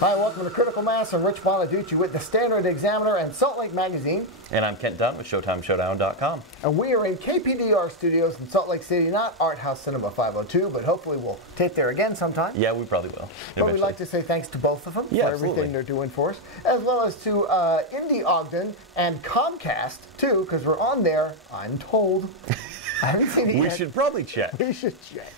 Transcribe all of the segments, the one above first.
Hi, welcome to Critical Mass. I'm Rich Bonaducci with the Standard Examiner and Salt Lake Magazine. And I'm Kent Dunn with ShowtimeShowdown.com. And we are in KPDR studios in Salt Lake City, not Art House Cinema 502, but hopefully we'll tape there again sometime. Yeah, we probably will. But we'd like to say thanks to both of them for everything they're doing for us, as well as to Indie Ogden and Comcast, too, because we're on there, I'm told. I haven't seen it yet. We should probably check. We should check.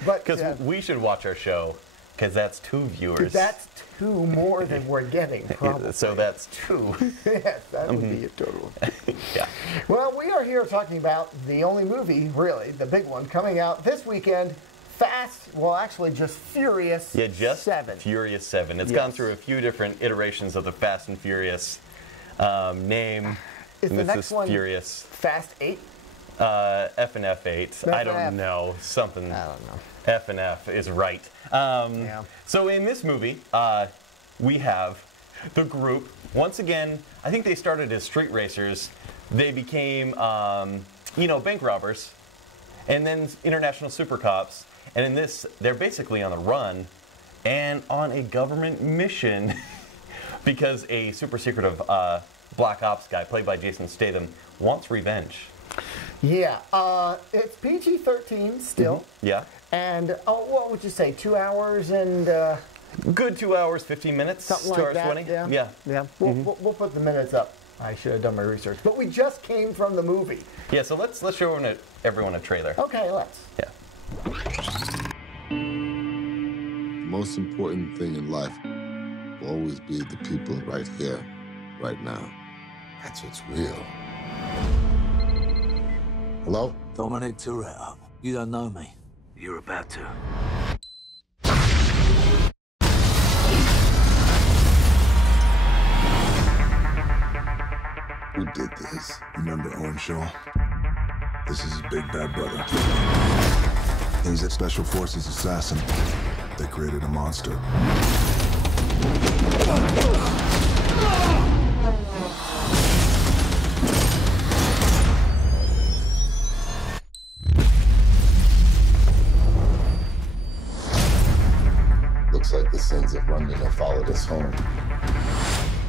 Because we should watch our show, because that's 2 viewers. That's 2 more than we're getting, probably. So that's 2. Yes, that would be a total. Yeah. Well, we are here talking about the only movie, really, the big one, coming out this weekend, just Furious 7. Furious 7. It's gone through a few different iterations of the Fast and Furious name. Is the next one Furious. Fast 8? F and F8. I don't know. Something. I don't know. F and F is right. So in this movie, we have the group. Once again, I think they started as street racers. They became, bank robbers, and then international super cops. And in this, they're basically on the run and on a government mission because a super secretive black ops guy, played by Jason Statham, wants revenge. Yeah, it's PG-13 still. Yeah. And, what would you say, 2 hours and... Good 2 hours, 15 minutes. Something 2 like hours that, 20. Yeah. We'll put the minutes up. I should have done my research. But we just came from the movie. Yeah, so let's show everyone a trailer. Okay, let's. Yeah. The most important thing in life will always be the people right here, right now. That's what's real. Hello? Dominic Toretto. You don't know me. You're about to. Who did this? Remember Owen Shaw? This is his big bad brother. He's a special forces assassin. They created a monster. Looks like the sins of London have followed us home.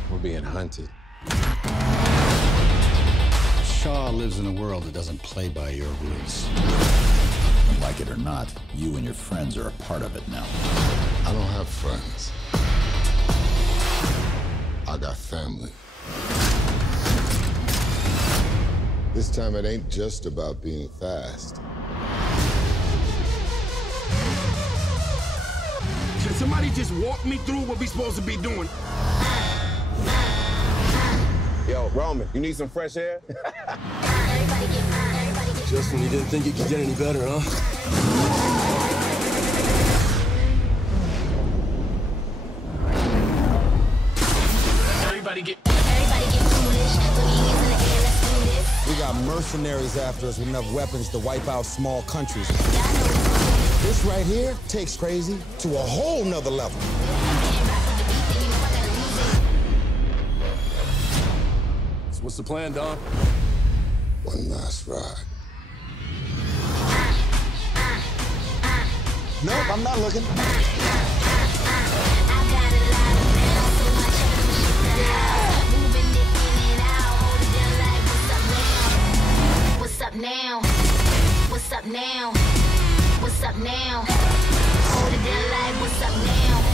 We're being hunted. Shaw lives in a world that doesn't play by your rules. Like it or not, you and your friends are a part of it now. I don't have friends. I got family. This time it ain't just about being fast. Can somebody just walk me through what we supposed to be doing? Yo, Roman, you need some fresh air? Just when you didn't think it could get any better, huh? Everybody get foolish. We got mercenaries after us with enough weapons to wipe out small countries. This right here takes crazy to a whole nother level. So what's the plan, Don? One last ride. Nope, I'm not looking. What's up now? What's up now? What's up now? Hold it down like what's up now?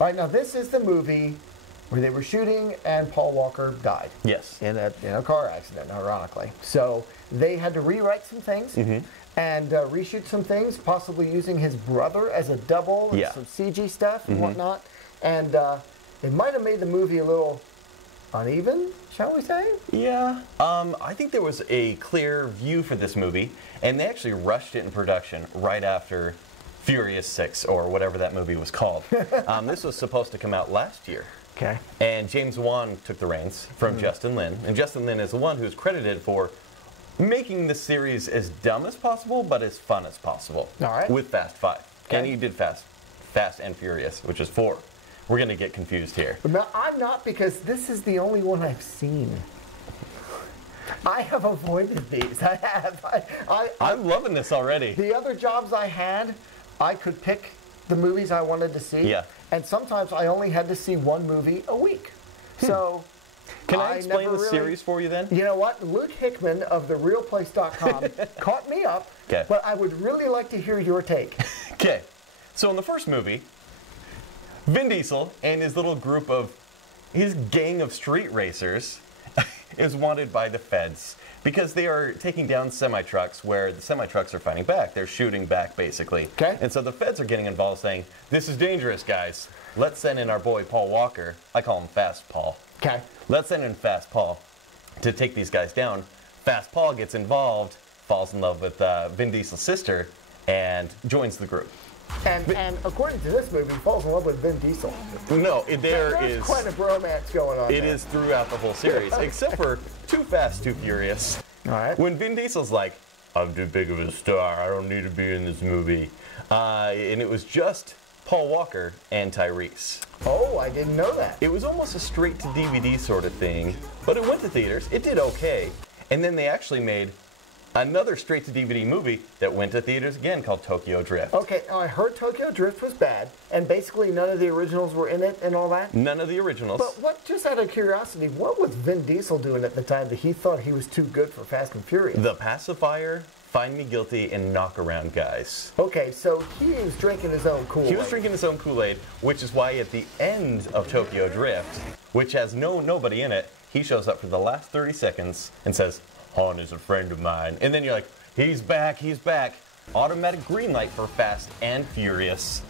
All right, now this is the movie where they were shooting and Paul Walker died. Yes. In a car accident, ironically. So they had to rewrite some things and reshoot some things, possibly using his brother as a double and some CG stuff and whatnot. And it might have made the movie a little uneven, shall we say? Yeah. I think there was a clear view for this movie, and they actually rushed it in production right after Furious 6, or whatever that movie was called. This was supposed to come out last year. Okay. And James Wan took the reins from Justin Lin. And Justin Lin is the one who's credited for making the series as dumb as possible, but as fun as possible. All right. With Fast 5. Okay. And he did Fast and Furious, which is 4. We're going to get confused here. No, I'm not, because this is the only one I've seen. I have avoided these. I have. I'm loving this already. The other jobs I had, I could pick the movies I wanted to see. Yeah. And sometimes I only had to see one movie a week. So Can I explain never the series for you then? You know what? Luke Hickman of therealplace.com caught me up. Okay. But I would really like to hear your take. Okay. So in the first movie, Vin Diesel and his little group of, his gang of street racers is wanted by the feds because they are taking down semi-trucks where the semi-trucks are fighting back. They're shooting back, basically. Okay. And so the feds are getting involved saying, this is dangerous, guys. Let's send in our boy Paul Walker. I call him Fast Paul. Okay. Let's send in Fast Paul to take these guys down. Fast Paul gets involved, falls in love with Vin Diesel's sister, and joins the group. And according to this movie, falls in love with Vin Diesel. No, There's quite a bromance going on. It is throughout the whole series, except for Too Fast, Too Furious. All right. When Vin Diesel's like, I'm too big of a star, I don't need to be in this movie. And it was just Paul Walker and Tyrese. Oh, I didn't know that. It was almost a straight-to-DVD sort of thing, but it went to theaters. It did okay. And then they actually made another straight-to-DVD movie that went to theaters again called Tokyo Drift. Okay, now I heard Tokyo Drift was bad, and basically none of the originals were in it and all that. None of the originals. But what, just out of curiosity, what was Vin Diesel doing at the time that he thought he was too good for Fast and Furious? The Pacifier, Find Me Guilty, and Knock Around Guys. Okay, so he was drinking his own Kool-Aid. He was drinking his own Kool-Aid, which is why at the end of Tokyo Drift, which has nobody in it, he shows up for the last 30 seconds and says, Han is a friend of mine. And then you're like, he's back, he's back. Automatic green light for Fast and Furious.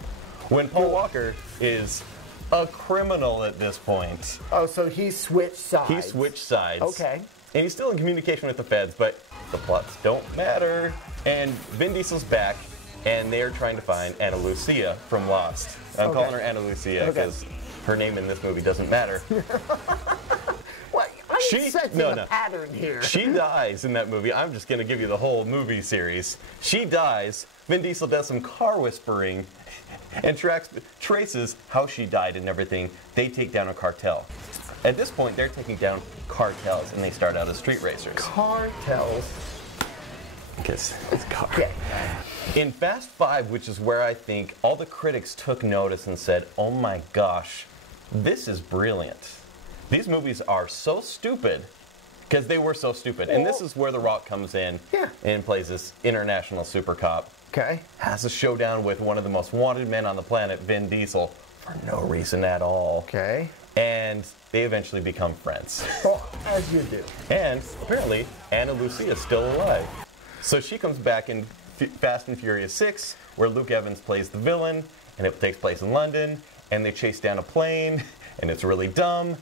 When Paul Walker is a criminal at this point. Oh, so he switched sides. He switched sides. Okay. And he's still in communication with the feds, but the plots don't matter. And Vin Diesel's back, and they're trying to find Ana Lucia from Lost. I'm calling her Ana Lucia because her name in this movie doesn't matter. What? I'm sensing a pattern here. She dies in that movie. I'm just going to give you the whole movie series. She dies. Vin Diesel does some car whispering and traces how she died and everything. They take down a cartel. At this point, they're taking down cartels, and they start out as street racers. Cartels? Because it's car. Yeah. In Fast 5, which is where I think all the critics took notice and said, oh my gosh, this is brilliant. These movies are so stupid, because they were so stupid. And this is where The Rock comes in and plays this international super cop. Okay. Has a showdown with one of the most wanted men on the planet, Vin Diesel, for no reason at all. Okay. And they eventually become friends. Well, as you do. And apparently, Ana Lucia is still alive. So she comes back in Fast and Furious 6, where Luke Evans plays the villain, and it takes place in London, and they chase down a plane, and it's really dumb.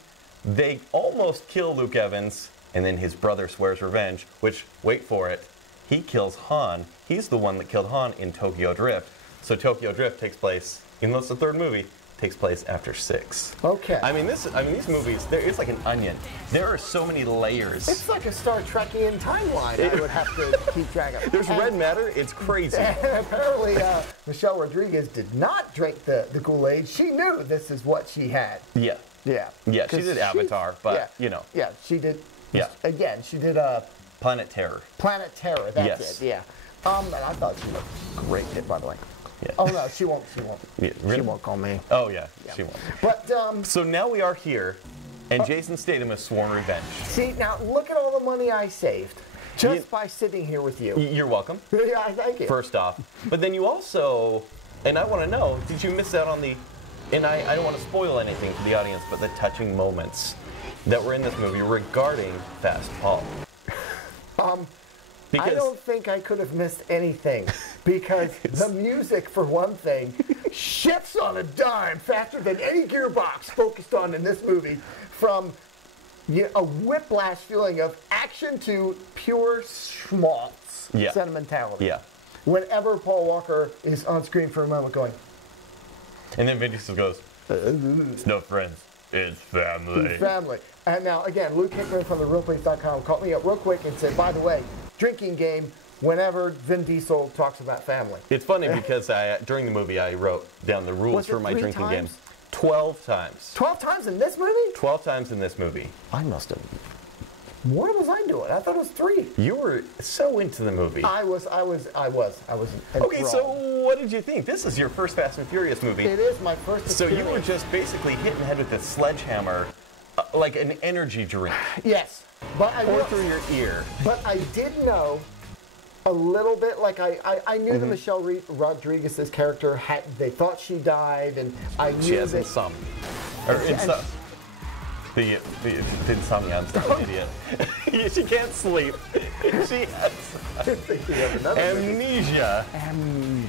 They almost kill Luke Evans, and then his brother swears revenge, which, wait for it, he kills Han. He's the one that killed Han in Tokyo Drift. So Tokyo Drift takes place, even though it's the third movie, takes place after 6. Okay. I mean, these movies, it's like an onion. There are so many layers. It's like a Star Trekian timeline I would have to keep track of. There's red matter. It's crazy. And apparently, Michelle Rodriguez did not drink the Kool-Aid. She knew this is what she had. Yeah. Yeah. Yeah, she did Avatar, but, you know. Yeah, she did. Yeah. Again, she did Planet Terror. Planet Terror, that's Yes. it, yeah. And I thought she looked great, by the way. Yeah. Oh, no, she won't. Yeah, really? She won't call me. Oh, yeah, she won't. But, So now we are here, and Jason Statham has sworn revenge. See, now look at all the money I saved just by sitting here with you. You're welcome. Yeah, thank you. First off. But then you also, and I want to know, did you miss out on the, and I don't want to spoil anything for the audience, but the touching moments that were in this movie regarding Fast Paul? I don't think I could have missed anything because the music, for one thing, shifts on a dime faster than any gearbox focused on in this movie, from a whiplash feeling of action to pure schmaltz sentimentality. Yeah. Whenever Paul Walker is on screen for a moment going. And then Vin Diesel goes, it's no friends, it's family. It's family. And now, again, Luke Hickman from therealplace.com called me up real quick and said, by the way, drinking game whenever Vin Diesel talks about family. It's funny because during the movie I wrote down the rules for my drinking game. 12 times. 12 times in this movie? 12 times in this movie. I must have. What was I doing? I thought it was 3. You were so into the movie. I was. Okay, so what did you think? This is your first Fast and Furious movie. It is my first experience. So you were just basically hitting the head with a sledgehammer, like an energy drink. Yes. But Or through your ear. But I did know a little bit, like I knew that Michelle Rodriguez's character they thought she died, and I knew she has insomnia. The insomnia, I'm such an idiot. She can't sleep. She has amnesia.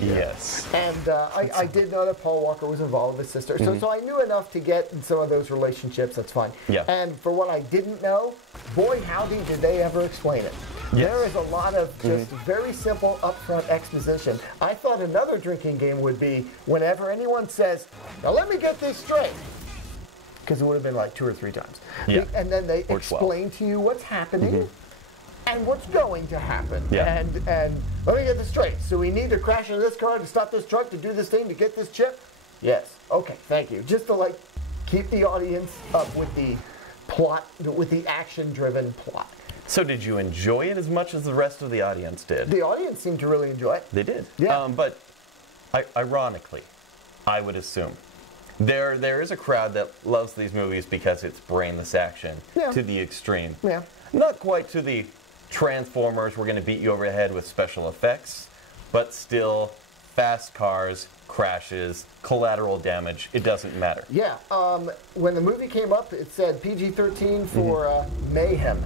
Yes. And I did know that Paul Walker was involved with his sister. So I knew enough to get in some of those relationships. That's fine. Yeah. And for what I didn't know, boy, howdy, did they ever explain it. Yes. There is a lot of just very simple upfront exposition. I thought another drinking game would be whenever anyone says, now let me get this straight. Because it would have been like 2 or 3 times. Yeah. And then they Or explain to you what's happening and what's going to happen. Yeah. And let me get this straight. So we need to crash into this car to stop this truck to do this thing to get this chip? Yes. Okay, thank you. Just to like keep the audience up with the plot, with the action-driven plot. So did you enjoy it as much as the rest of the audience did? The audience seemed to really enjoy it. They did. Yeah. But ironically, I would assume, there is a crowd that loves these movies because it's brainless action to the extreme. Yeah. Not quite to the Transformers, we're going to beat you over the head with special effects, but still fast cars, crashes, collateral damage, it doesn't matter. Yeah. When the movie came up, it said PG-13 for mayhem.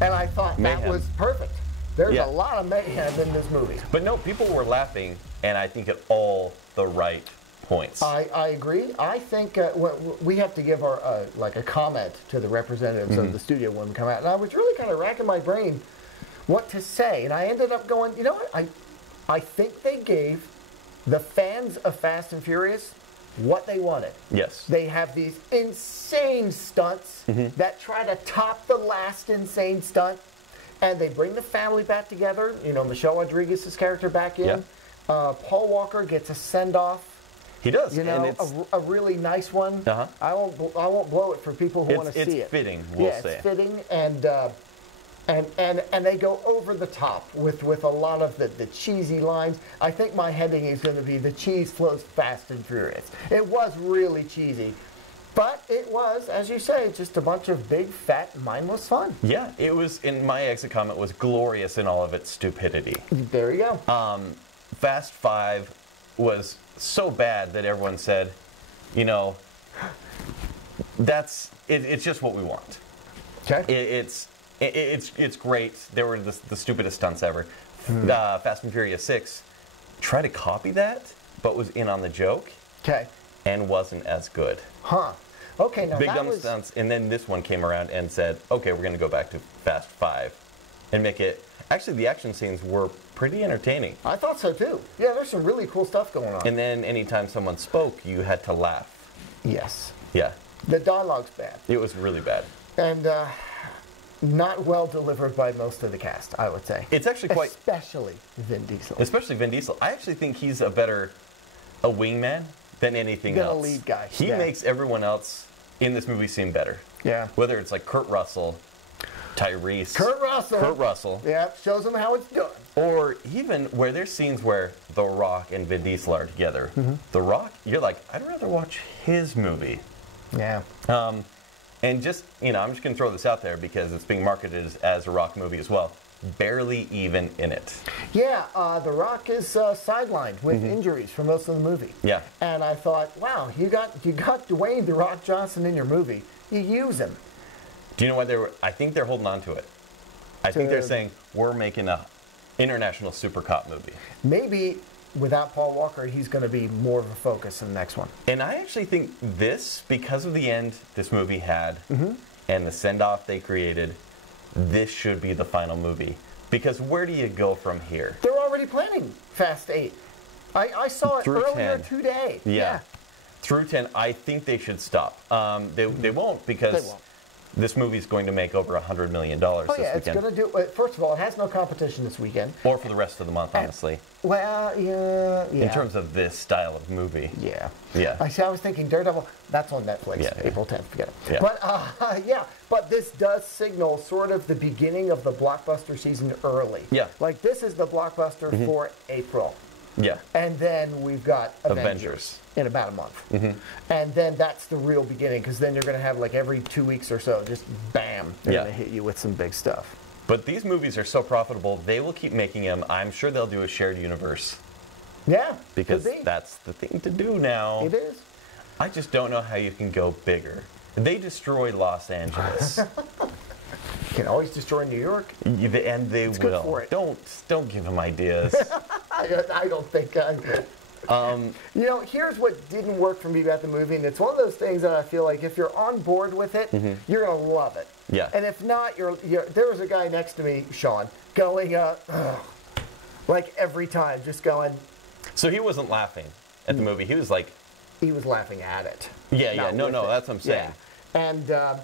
And I thought that was perfect. There's a lot of mayhem in this movie. But no, people were laughing, and I think at all the right points. I agree. I think we have to give our like a comment to the representatives of the studio when we come out. And I was really kind of racking my brain what to say. And I ended up going, you know what? I think they gave the fans of Fast and Furious what they wanted. Yes. They have these insane stunts that try to top the last insane stunt. And they bring the family back together. You know, Michelle Rodriguez's character back in. Yeah. Paul Walker gets a send-off. He does. You know, and a really nice one. I won't blow it for people who want to see it. It's fitting, we'll say. It's fitting, and they go over the top with a lot of the cheesy lines. I think my heading is going to be the cheese flows fast and furious. It was really cheesy. But it was, as you say, just a bunch of big, fat, mindless fun. Yeah, it was, in my exit comment, was glorious in all of its stupidity. There you go. Fast 5 was so bad that everyone said, you know, it's just what we want. Okay. It's great. They were the stupidest stunts ever. Fast and Furious 6 tried to copy that, but was in on the joke. Okay. And wasn't as good. Huh. Okay, now Big that dumb was... stunts, and then this one came around and said, okay, we're going to go back to Fast 5 and make it... Actually, the action scenes were pretty entertaining. I thought so, too. Yeah, there's some really cool stuff going on. And then anytime someone spoke, you had to laugh. Yes. Yeah. The dialogue's bad. It was really bad. And not well delivered by most of the cast, I would say. It's actually quite... Especially Vin Diesel. Especially Vin Diesel. I actually think he's a wingman than anything else. A lead guy. He makes everyone else in this movie seem better. Yeah. Whether it's like Kurt Russell, Tyrese. Kurt Russell. Yeah, shows them how it's done. Or even where there's scenes where The Rock and Vin Diesel are together. The Rock, you're like, I'd rather watch his movie. Yeah. And just, you know, I'm just going to throw this out there because it's being marketed as a Rock movie as well. Barely even in it. Yeah, The Rock is sidelined with injuries for most of the movie. Yeah. And I thought, wow, you got Dwayne The Rock Johnson in your movie. You use him. Do you know why I think they're holding on to it. I think they're saying, we're making a international super cop movie. Maybe without Paul Walker, he's going to be more of a focus in the next one. And I actually think this, because of the end this movie had, and the send-off they created, this should be the final movie. Because where do you go from here? They're already planning Fast 8. I saw it earlier today. Yeah. Through 10, I think they should stop. They won't because this movie's going to make over $100 million Oh this yeah, weekend. it's going to do. First of all, it has no competition this weekend. Or for the rest of the month, honestly. Well, yeah. In terms of this style of movie. Yeah. Yeah. I was thinking Daredevil. That's on Netflix. Yeah, April 10th. Forget it. Yeah. But yeah. But this does signal sort of the beginning of the blockbuster season early. Yeah. Like this is the blockbuster for April. Yeah. And then we've got Avengers. in about a month. And then that's the real beginning, because then you're going to have like every 2 weeks or so, just bam, they're going to hit you with some big stuff. But these movies are so profitable, they will keep making them. I'm sure they'll do a shared universe. Yeah. Because that's the thing to do now. It is. I just don't know how you can go bigger. They destroyed Los Angeles. You can always destroy New York. And they It's will. good for it. Don't give them ideas. I don't think you know, here's what didn't work for me about the movie, and it's one of those things that I feel like if you're on board with it, you're going to love it. Yeah. And if not, there was a guy next to me, Sean, going, like every time, just going. So he wasn't laughing at the movie. He was like. He was laughing at it. Yeah, no, that's what I'm saying. Yeah. And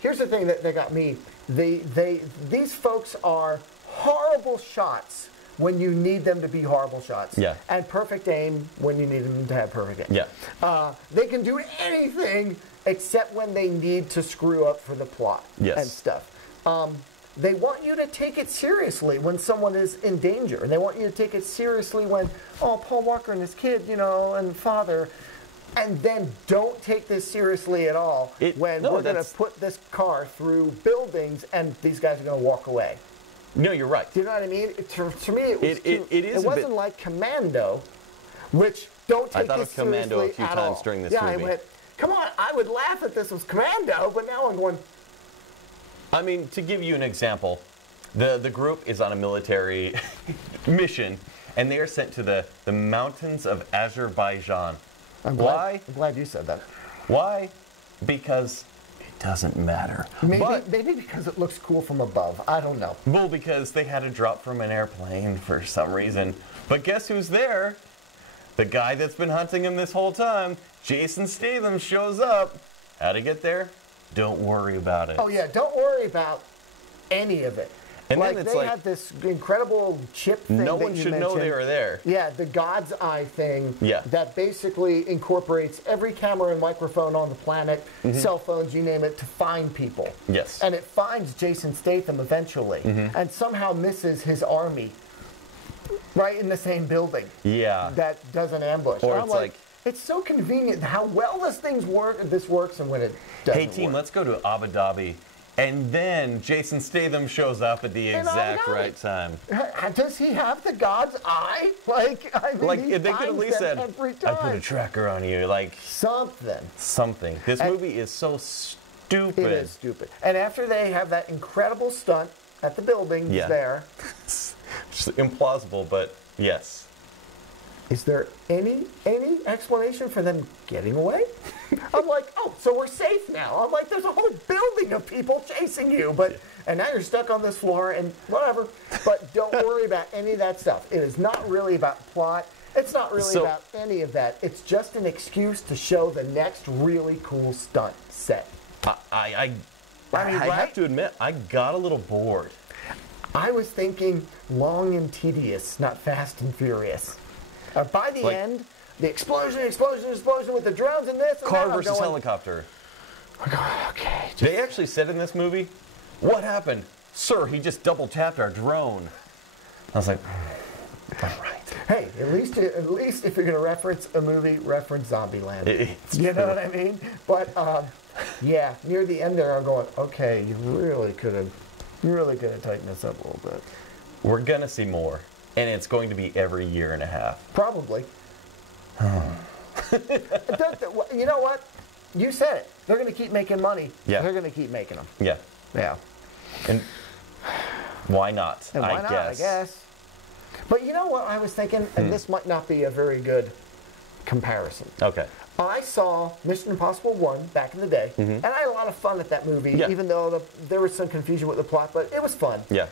here's the thing that got me. These folks are horrible shots when you need them to be horrible shots. Yeah. And perfect aim when you need them to have perfect aim. Yeah. They can do anything except when they need to screw up for the plot and stuff. They want you to take it seriously when someone is in danger. And they want you to take it seriously when, Paul Walker and his kid, and father. And then don't take this seriously at all when we're going to put this car through buildings and these guys are going to walk away. No, you're right. Do you know what I mean? To me, it was it wasn't like Commando, which don't take I thought it of Commando a seriously few at times all. during this yeah, movie. I went, come on, I would laugh if this was Commando, but now I'm going. I mean, to give you an example, the group is on a military mission, and they are sent to the mountains of Azerbaijan. Why? I'm glad you said that. Why? Because it doesn't matter. Maybe because it looks cool from above. I don't know. Well, because they had to drop from an airplane for some reason. But guess who's there? The guy that's been hunting him this whole time, Jason Statham, shows up. How to get there? Don't worry about it. Oh yeah, don't worry about any of it. And like then it's they like, had this incredible chip thing. No one should know they were there. Yeah, the God's Eye thing. Yeah. That basically incorporates every camera and microphone on the planet, cell phones, you name it, to find people. Yes. And it finds Jason Statham eventually, and somehow misses his army right in the same building. Yeah. That does an ambush. Or and it's like it's so convenient how well this works and when it doesn't hey team, work. let's go to Abu Dhabi. And then Jason Statham shows up at the exact right time. Does he have the God's eye? Like, I mean, he they could at least said, every I time. put a tracker on you. Like something. This movie is so stupid. It is stupid. And after they have that incredible stunt at the buildings there. Just implausible, but yes. Is there any explanation for them getting away? I'm like, so we're safe now. I'm like, there's a whole building of people chasing you, and now you're stuck on this floor and whatever. But don't worry about any of that stuff. It is not really about plot. It's not really about any of that. It's just an excuse to show the next really cool stunt set. I have to admit, I got a little bored. I was thinking long and tedious, not fast and furious. By the end, the explosion with the drones and this and car that, versus helicopter. Okay. They actually said in this movie, what happened? Sir, he just double tapped our drone. I was like, all right. Hey, at least if you're going to reference a movie, reference Zombieland. You know what I mean? But yeah, near the end there, I'm going, okay, you really could have tightened this up a little bit. We're going to see more. And it's going to be every year and a half. Probably. You know what? You said it. They're going to keep making money. Yeah. They're going to keep making them. Yeah. Yeah. And why not? And why not, I guess. But you know what I was thinking? And this might not be a very good comparison. Okay. I saw Mission Impossible 1 back in the day, and I had a lot of fun at that movie, even though there was some confusion with the plot, but it was fun. Yeah.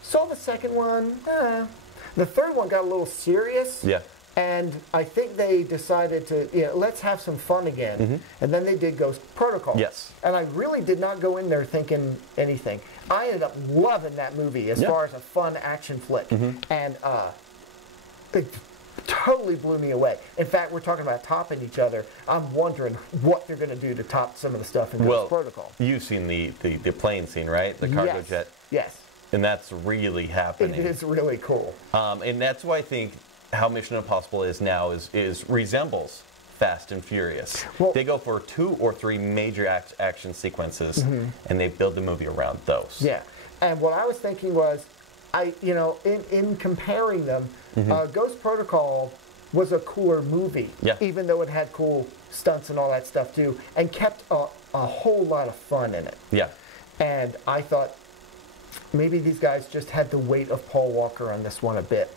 Saw the second one. The third one got a little serious. Yeah. And I think they decided to, let's have some fun again. And then they did Ghost Protocol. Yes. And I really did not go in there thinking anything. I ended up loving that movie as far as a fun action flick. And it totally blew me away. In fact, we're talking about topping each other. I'm wondering what they're going to do to top some of the stuff in Ghost Protocol. You've seen the plane scene, right? The cargo jet. Yes. And that's really happening. It is really cool. And that's why I think how Mission Impossible is now is resembles Fast and Furious. Well, they go for 2 or 3 major action sequences, and they build the movie around those. Yeah. And what I was thinking was, in comparing them, Ghost Protocol was a cooler movie, even though it had cool stunts and all that stuff too, and kept a whole lot of fun in it. Yeah. And I thought maybe these guys just had the weight of Paul Walker on this one a bit.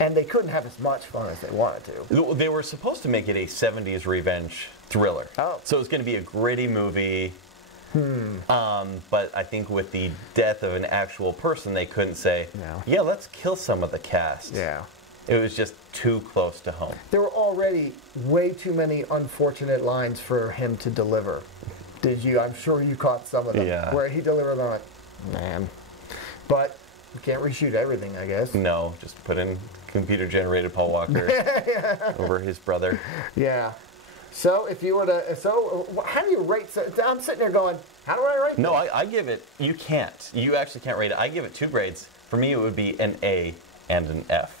And they couldn't have as much fun as they wanted to. They were supposed to make it a 70s revenge thriller. Oh. So it was going to be a gritty movie. But I think with the death of an actual person, they couldn't say, yeah, let's kill some of the cast. Yeah. It was just too close to home. There were already way too many unfortunate lines for him to deliver. Did you? I'm sure you caught some of them. Yeah. Where he delivered them like, man. But you can't reshoot everything, I guess. No, just put in computer-generated Paul Walker over his brother. Yeah. So if you were to, how do you rate? I'm sitting there going, how do I rate? No, I give it. You can't. You actually can't rate it. I give it 2 grades. For me, it would be an A and an F.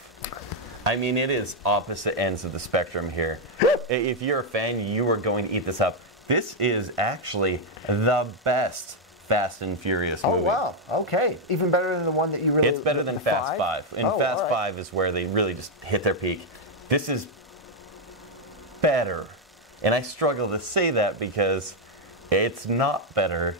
I mean, it is opposite ends of the spectrum here. If you're a fan, you are going to eat this up. This is actually the best Fast and Furious movie. Oh, wow. Okay. Even better than the one that you really... It's better than Fast 5. And Fast 5 is where they really just hit their peak. This is better. And I struggle to say that because it's not better.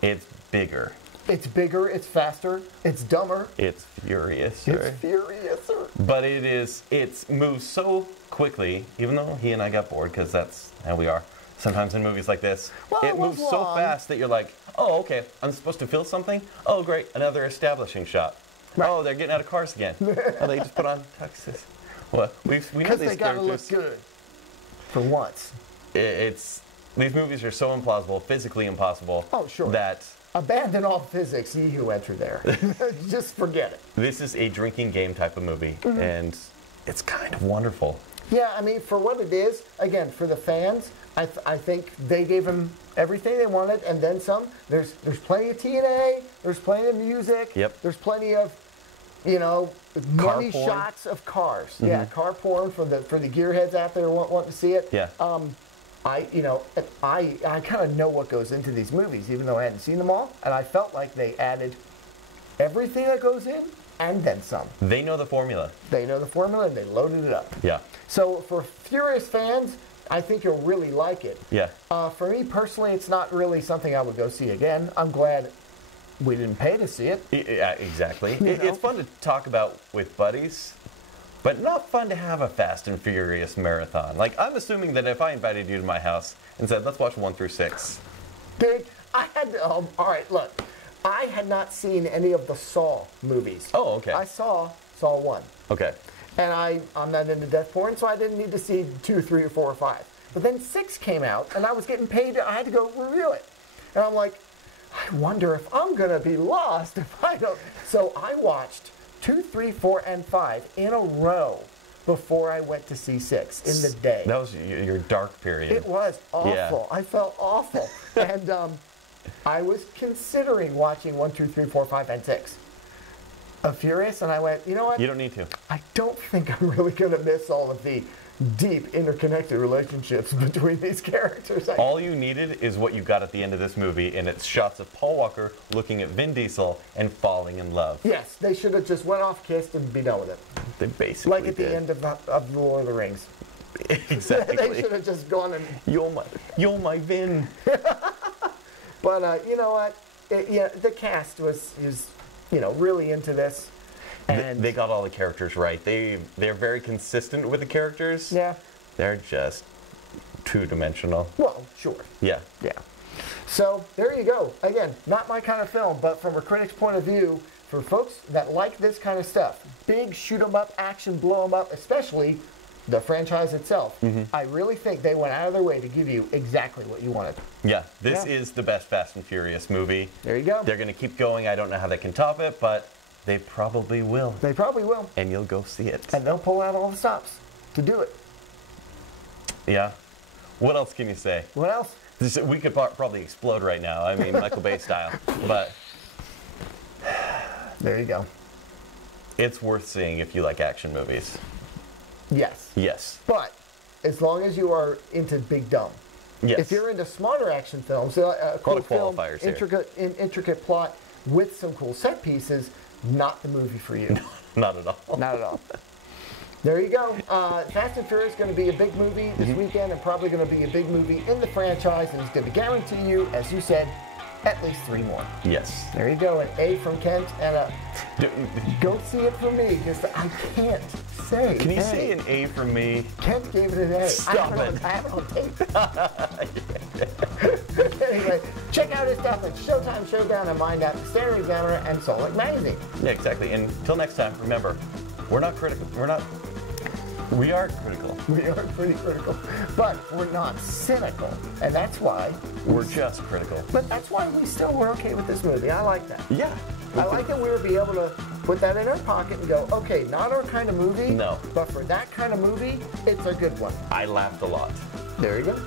It's bigger. It's bigger, it's faster, it's dumber. It's furious. It's furiouser. But it moves so quickly, even though he and I got bored, because that's how we are sometimes in movies like this. Well, it moves so fast that you're like, oh, okay, I'm supposed to feel something? Oh, great, another establishing shot. Right. Oh, they're getting out of cars again. Oh, they just put on tuxes. Well, we know these because they gotta look good. For once. These movies are so implausible, physically impossible. Oh, sure. That... Abandon all physics, ye who enter there. Just forget it. This is a drinking game type of movie, and it's kind of wonderful. Yeah, I mean, for what it is, again, for the fans, I think they gave them everything they wanted, and then some. There's plenty of TNA, there's plenty of music, there's plenty of, money shots of cars. Yeah, car porn for the gearheads out there wanting to see it. Yeah. I kind of know what goes into these movies, even though I hadn't seen them all, and I felt like they added everything that goes in and then some. They know the formula. They know the formula, and they loaded it up. Yeah. So for Furious fans, I think you'll really like it. Yeah. For me personally, it's not really something I would go see again. I'm glad we didn't pay to see it. Yeah, exactly. It's fun to talk about with buddies. But not fun to have a Fast and Furious marathon. Like, I'm assuming that if I invited you to my house and said, let's watch 1 through 6. Dude, I had, all right, look. I had not seen any of the Saw movies. Oh, okay. I saw Saw 1. Okay. And I'm not into death porn, so I didn't need to see 2, 3, or 4, or 5. But then 6 came out, and I was getting paid. I had to go review it. And I'm like, I wonder if I'm going to be lost if I don't. So I watched 2, 3, 4, and 5 in a row before I went to see 6 in the day. That was your dark period. It was awful. Yeah. I felt awful. And I was considering watching 1, 2, 3, 4, 5, and 6 of Furious, and I went, you know what? You don't need to. I don't think I'm really going to miss all of the deep interconnected relationships between these characters. All you needed is what you got at the end of this movie, and it's shots of Paul Walker looking at Vin Diesel and falling in love. Yes, they should have just went off, kissed, and be done with it. They basically like at the end of The Lord of the Rings. Exactly. They should have just gone and... You're my Vin. But you know what? The cast is really into this. And they got all the characters right. They're very consistent with the characters. Yeah. They're just two-dimensional. Well, sure. Yeah. Yeah. So there you go. Again, not my kind of film, but from a critic's point of view, for folks that like this kind of stuff, big shoot 'em up, action, blow 'em up, especially the franchise itself, I really think they went out of their way to give you exactly what you wanted. Yeah, this is the best Fast and Furious movie. There you go. They're going to keep going. I don't know how they can top it, but they probably will. They probably will. And you'll go see it. And they'll pull out all the stops to do it. Yeah. What else can you say? What else? We could probably explode right now. I mean, Michael Bay style. But there you go. It's worth seeing if you like action movies. Yes. Yes. But as long as you are into big dumb. Yes. If you're into smarter action films, a cool film, intricate plot with some cool set pieces, not the movie for you. Not at all. Not at all. There you go. Fast and Furious is going to be a big movie this weekend, and probably going to be a big movie in the franchise, and it's going to guarantee you, as you said, at least 3 more. Yes. There you go. An A from Kent and a go see it for me. Just I can't say. Can you say an A from me? Kent gave it an A. Stop it. I have it on tape. Anyway, check out his stuff at Showtime Showdown and Mind Out, Standard Examiner, and Solic Magazine. Yeah, exactly. And until next time, remember, we're not critical. We are critical. We are pretty critical, but we're not cynical, and that's why we're just critical. But that's why we still were okay with this movie. I like that. Yeah. I like that we would be able to put that in our pocket and go, okay, not our kind of movie. No. But for that kind of movie, it's a good one. I laughed a lot. There you go.